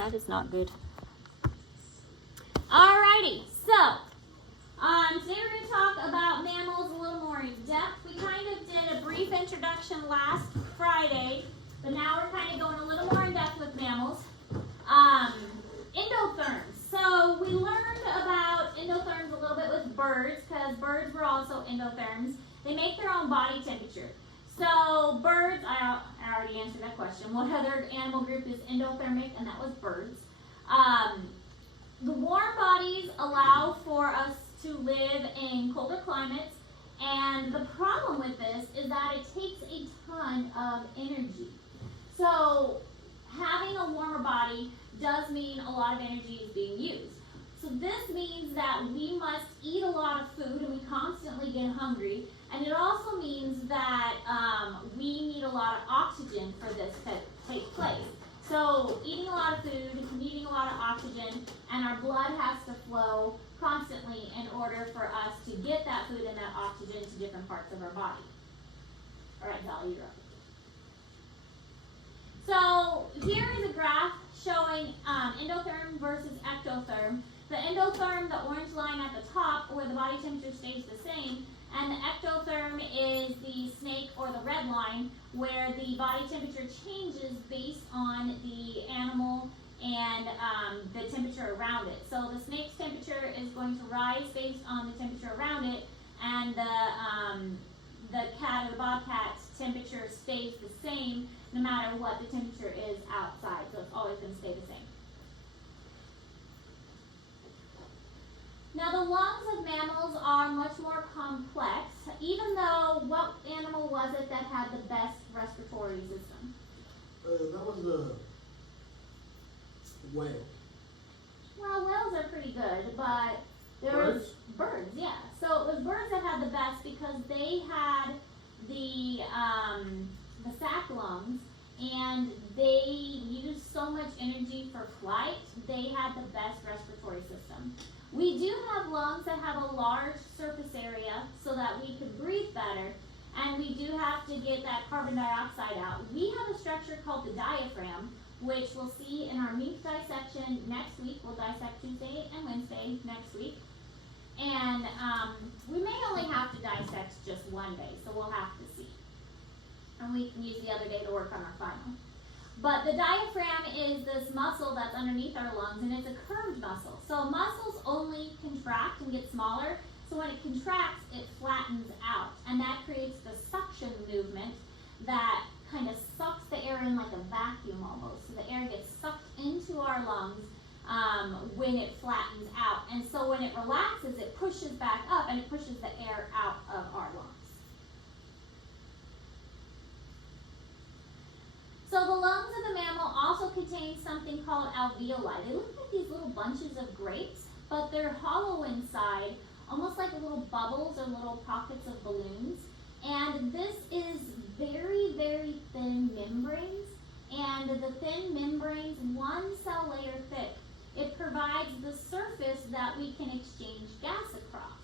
that is not good. Alrighty, so today we're going to talk about mammals a little more in depth. We kind of did a brief introduction last Friday, but now we're kind of going a little more in depth with mammals. Endotherms. So we learned about endotherms a little bit with birds, because birds were also endotherms. They make their own body temperature. So birds, I already answered that question. What other animal group is endothermic? And that was birds. The warm bodies allow for us to live in colder climates, and the problem with this is that it takes a ton of energy. So having a warmer body does mean a lot of energy is being used. So this means that we must eat a lot of food, and we constantly get hungry, and it also means that we need a lot of oxygen for this to take place. So eating a lot of food, needing a lot of oxygen, and our blood has to flow constantly in order for us to get that food and that oxygen to different parts of our body. All right, Dolly, you're up. So here is a graph showing endotherm versus ectotherm. The endotherm, the orange line at the top, where the body temperature stays the same, and the ectotherm is the snake or the red line, where the body temperature changes based on the animal and the temperature around it. So the snake's temperature is going to rise based on the temperature around it, and the cat or the bobcat's temperature stays the same no matter what the temperature is outside. So it's always going to stay the same. Now, the lungs of mammals are much more complex, even though what animal was it that had the best respiratory system? That was the whale. Well, whales are pretty good, but there was birds, yeah. So it was birds that had the best because they had the sac lungs, and they used so much energy for flight. They had the best respiratory system. We do have lungs that have a large surface area so that we could breathe better, and we do have to get that carbon dioxide out. We have a structure called the diaphragm, which we'll see in our mink dissection next week. We'll dissect Tuesday and Wednesday next week. And we may only have to dissect just one day, so we'll have to see. And we can use the other day to work on our final. But the diaphragm is this muscle that's underneath our lungs, and it's a curved muscle. So muscles only contract and get smaller. So when it contracts, it flattens out. And that creates the suction movement that kind of sucks the air in like a vacuum almost. So the air gets sucked into our lungs when it flattens out. And so when it relaxes, it pushes back up, and it pushes the air out of our lungs. So the lungs of the mammal also contain something called alveoli. They look like these little bunches of grapes, but they're hollow inside, almost like little bubbles or little pockets of balloons. And this is very, very thin membranes. And the thin membranes, one cell layer thick, it provides the surface that we can exchange gas across.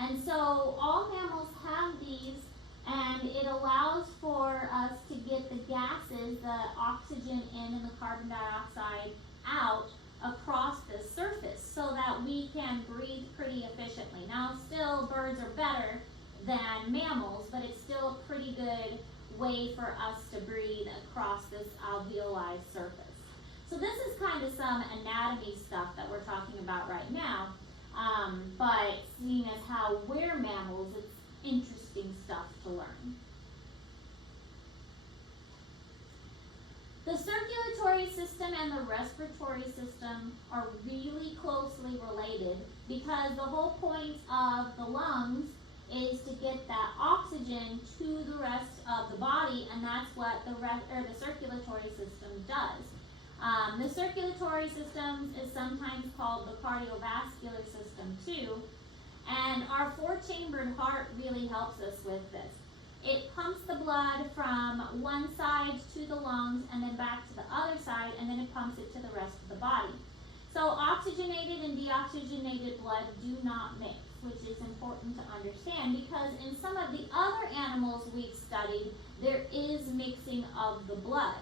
And so all mammals have these, and it allows for us to get the gases, the oxygen in and the carbon dioxide out across the surface so that we can breathe pretty efficiently. Now, still, birds are better than mammals, but it's still a pretty good way for us to breathe across this alveoli surface. So this is kind of some anatomy stuff that we're talking about right now, but seeing as how we're mammals, it's interesting stuff to learn. The circulatory system and the respiratory system are really closely related because the whole point of the lungs is to get that oxygen to the rest of the body, and that's what the circulatory system does. The circulatory system is sometimes called the cardiovascular system too, and our four-chambered heart really helps us with this. It pumps the blood from one side to the lungs and then back to the other side, and then it pumps it to the rest of the body. So oxygenated and deoxygenated blood do not mix, which is important to understand because in some of the other animals we've studied, there is mixing of the blood.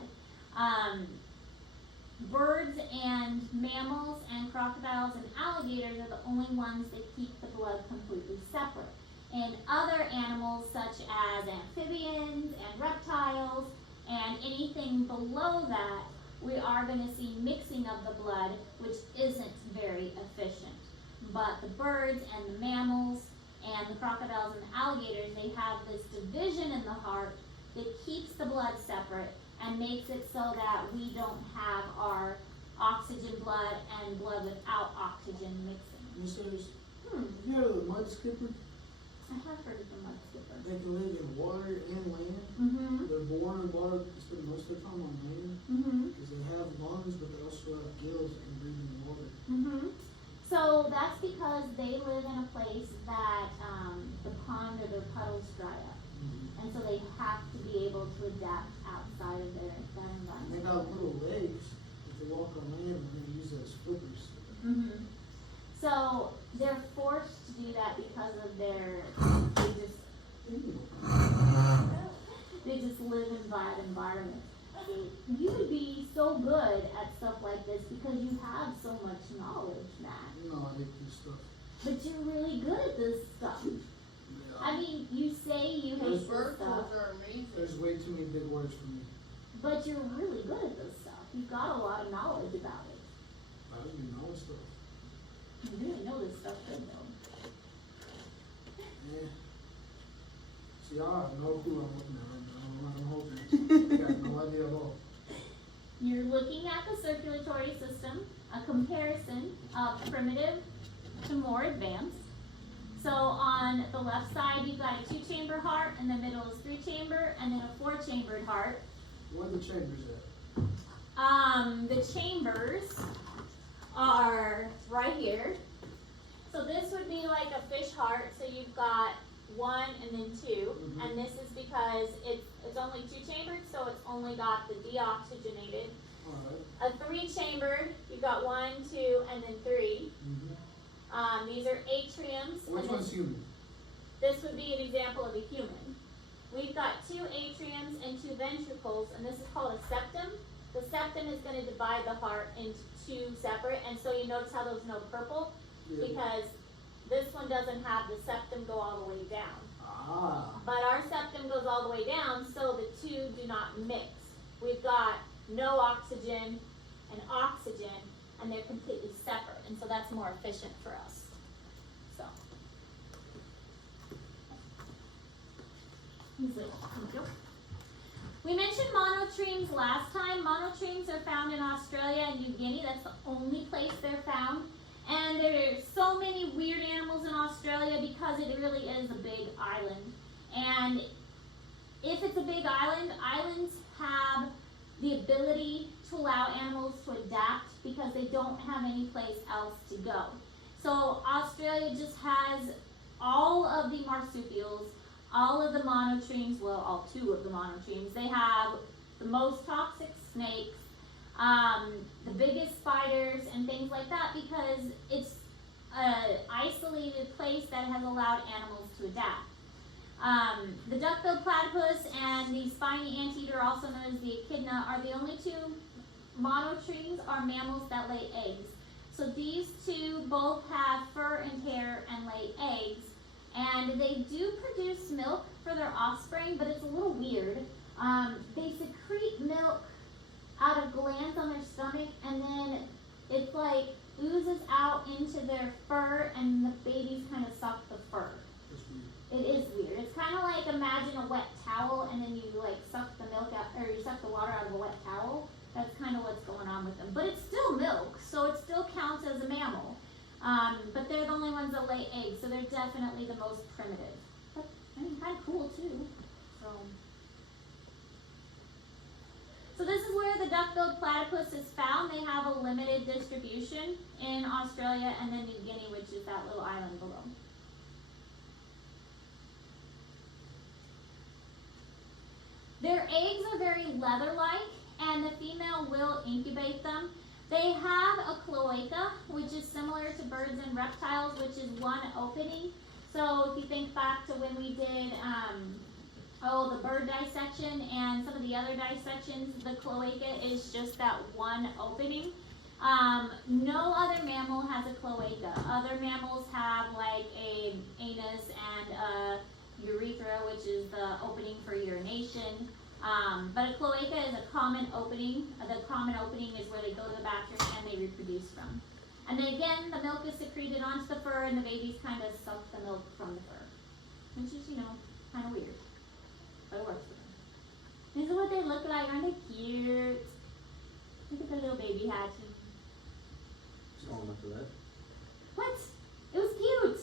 Birds and and mammals and crocodiles and alligators are the only ones that keep the blood completely separate. In other animals such as amphibians and reptiles and anything below that, we are going to see mixing of the blood, which isn't very efficient. But the birds and the mammals and the crocodiles and the alligators, they have this division in the heart that keeps the blood separate and makes it so that we don't have our oxygen blood and blood without oxygen mixing. Miss Harris, have you heard of the mud skipper? I have heard of the mud skipper. They can live in water and land. Mm-hmm. They're born in water, they spend most of their time on land. Mm-hmm. Because they have lungs, but they also have gills and breathe in water. Mm-hmm. So that's because they live in a place that the pond or their puddles dry up. Mm-hmm. And so they have to be able to adapt outside of that And environment. they got little legs. If they walk on land, they're going to use those flippers. Mm-hmm. So they're forced to do that because of their, they just live in bad environments. You would be so good at stuff like this because you have so much knowledge, Matt. No, I hate this stuff. But you're really good at this stuff. Yeah. I mean, you say you hate this stuff, are amazing. There's way too many big words for me. but you're really good at this stuff. You've got a lot of knowledge about it. I don't even know stuff. You really know this stuff good though. Yeah. See, I have no clue I'm looking at right now. I'm hoping. I got no idea at all. You're looking at the circulatory system, a comparison of primitive to more advanced. So on the left side, you've got a 2-chamber heart, in the middle is 3-chamber, and then a 4-chambered heart. Where are the chambers at? The chambers are right here. So this would be like a fish heart. So you've got 1 and then 2, Mhm. and this is because it's only 2-chambered, so it's only got the deoxygenated. Alright. A 3-chambered, you've got 1, 2, and then 3. Mm-hmm. These are atriums. Which and one's human? this would be an example of a human. We've got 2 atriums and 2 ventricles, and this is called a septum. The septum is going to divide the heart into 2 separate, and so you notice how there's no purple? Yeah. Because this one doesn't have the septum go all the way down. Ah. But our septum goes all the way down, so the 2 do not mix. We've got no oxygen and oxygen, and they're completely separate, and so that's more efficient for us. So. Thank you. We mentioned monotremes last time. Monotremes are found in Australia and New Guinea. That's the only place they're found. And there are so many weird animals in Australia because it really is a big island. And if it's a big island, islands have the ability to allow animals to adapt because they don't have any place else to go. So Australia just has all of the marsupials, all of the monotremes, well, all 2 of the monotremes. They have the most toxic snakes, the biggest spiders, and things like that because it's an isolated place that has allowed animals to adapt. The duck-billed platypus and the spiny anteater, also known as the echidna, are the only 2 monotremes are mammals that lay eggs. So these 2 both have fur and hair and lay eggs. And they do produce milk for their offspring, but it's a little weird. They secrete milk out of glands on their stomach, and then it's like oozes out into their fur, and the babies kind of suck the fur. That's weird. It is weird. It's kind of like imagine a wet towel, and then you like suck the milk out, or you suck the water out of a wet towel. That's kind of what's going on with them. But it's still milk, so it still counts as a mammal. But they're the only ones that lay eggs, so they're definitely the most primitive. But I mean, kind of cool too. So this is where the duck-billed platypus is found. They have a limited distribution in Australia and then New Guinea, which is that little island below. Their eggs are very leather-like, and the female will incubate them. They have a cloaca, which is similar to birds and reptiles, which is 1 opening. So if you think back to when we did, the bird dissection and some of the other dissections, the cloaca is just that 1 opening. No other mammal has a cloaca. Other mammals have like a anus and a urethra, which is the opening for urination. But a cloaca is a common opening. The common opening is where they go to the bathroom and they reproduce from. And then again, the milk is secreted onto the fur, and the babies kind of suck the milk from the fur, which is, kind of weird, but it works for them. This is what they look like. Aren't they cute? Look at the little baby hatching. Small enough for that? What? It was cute.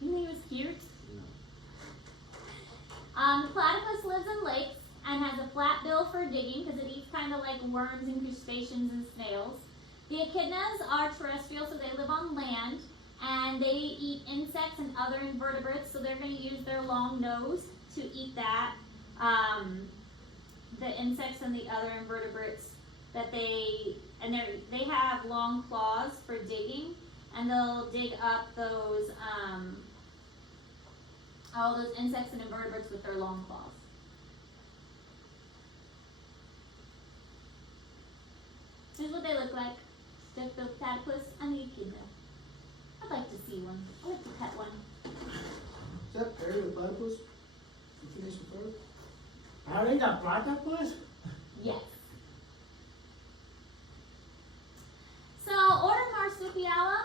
You think it was cute? No. The platypus lives in lakes and has a flat bill for digging because it eats kind of like worms and crustaceans and snails. The echidnas are terrestrial, so they live on land, and they eat insects and other invertebrates, so they're going to use their long nose to eat that. The insects and the other invertebrates that they have long claws for digging, and they'll dig up those all those insects and invertebrates with their long claws. Here's what they look like. The platypus and the echidna. I'd like to see one. I'd like to pet one. Is that Perry the platypus? You finished the first? How they got platypus? Yes. So, order Marsupiala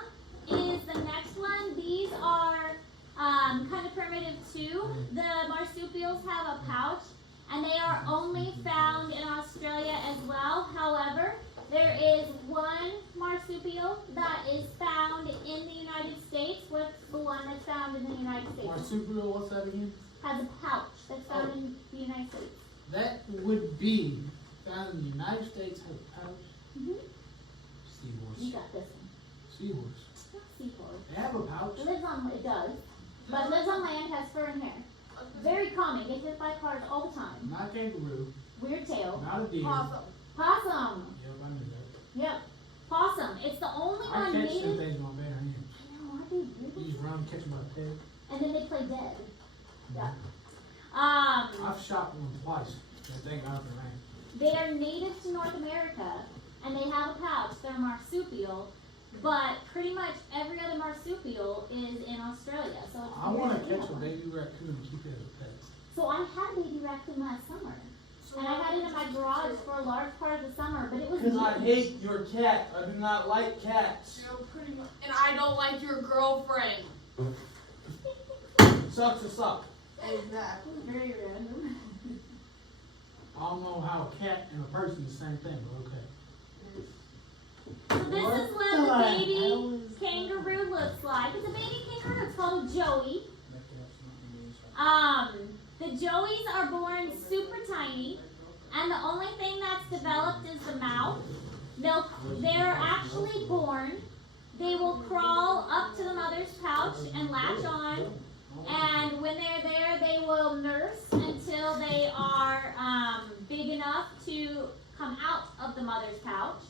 is the next one. These are kind of primitive too. The marsupials have a pouch, and they are only found in Australia as well. However, there is one marsupial that is found in the United States. What's the one that's found in the United States? Marsupial, what's that again? Has a pouch that's found in the United States. That would be found in the United States, has a pouch. Mm-hmm. Seahorse. You got this one. Seahorse. Not seahorse. They have a pouch. It does, but lives on land, has fur and hair. Very common, gets hit by cars all the time. Not kangaroo. Weird tail. Not a deer. Possum. Yep, I knew that. Yep. Possum. It's the only I one catch them native. things on bare hands. I know, aren't they You weird? just run, catch them by the tail. And then they play dead. Yeah. I've shot one twice. That thing got up and ran. They are native to North America, and they have a pouch. They're marsupial, but pretty much every other marsupial is in Australia. So it's I weird want that to they catch have a one. baby raccoon and keep it as a pet. So I had a baby raccoon last summer, and I had it in my garage for a large part of the summer, but it was Because I weird. hate your cat. I do not like cats. You're pretty much, and I don't like your girlfriend. Sucks to suck. Exactly. Very random. I don't know how a cat and a person is the same thing, but okay. So this is what the baby kangaroo looks like. It's a baby kangaroo. It's called a joey. The joeys are born super tiny, and the only thing that's developed is the mouth. They're actually born. They will crawl up to the mother's pouch and latch on, and when they're there, they will nurse until they are big enough to come out of the mother's pouch,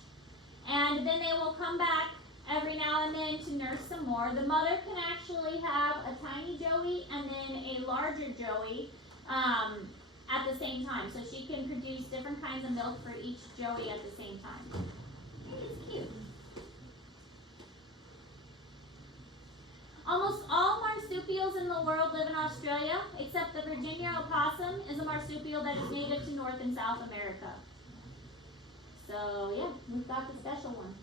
and then they will come back every now and then to nurse some more. The mother can actually have a tiny joey and then a larger joey at the same time. So she can produce different kinds of milk for each joey at the same time. It's cute. Almost all marsupials in the world live in Australia, except the Virginia opossum is a marsupial that is native to North and South America. So yeah, we've got the special one.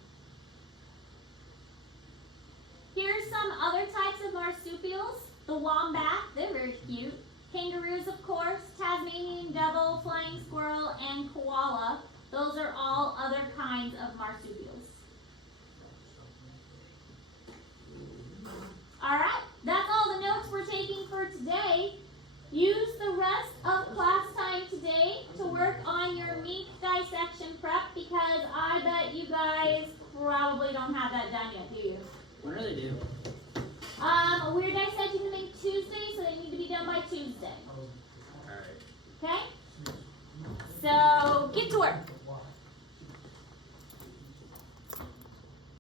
Here's some other types of marsupials. The wombat, they're very cute. Kangaroos, of course, Tasmanian devil, flying squirrel, and koala. Those are all other kinds of marsupials. Alright, that's all the notes we're taking for today. Use the rest of class time today to work on your meat dissection prep, because I bet you guys probably don't have that done yet, do you? When are they due? We're dissecting them in Tuesday, so they need to be done by Tuesday. Alright. Okay? So, get to work.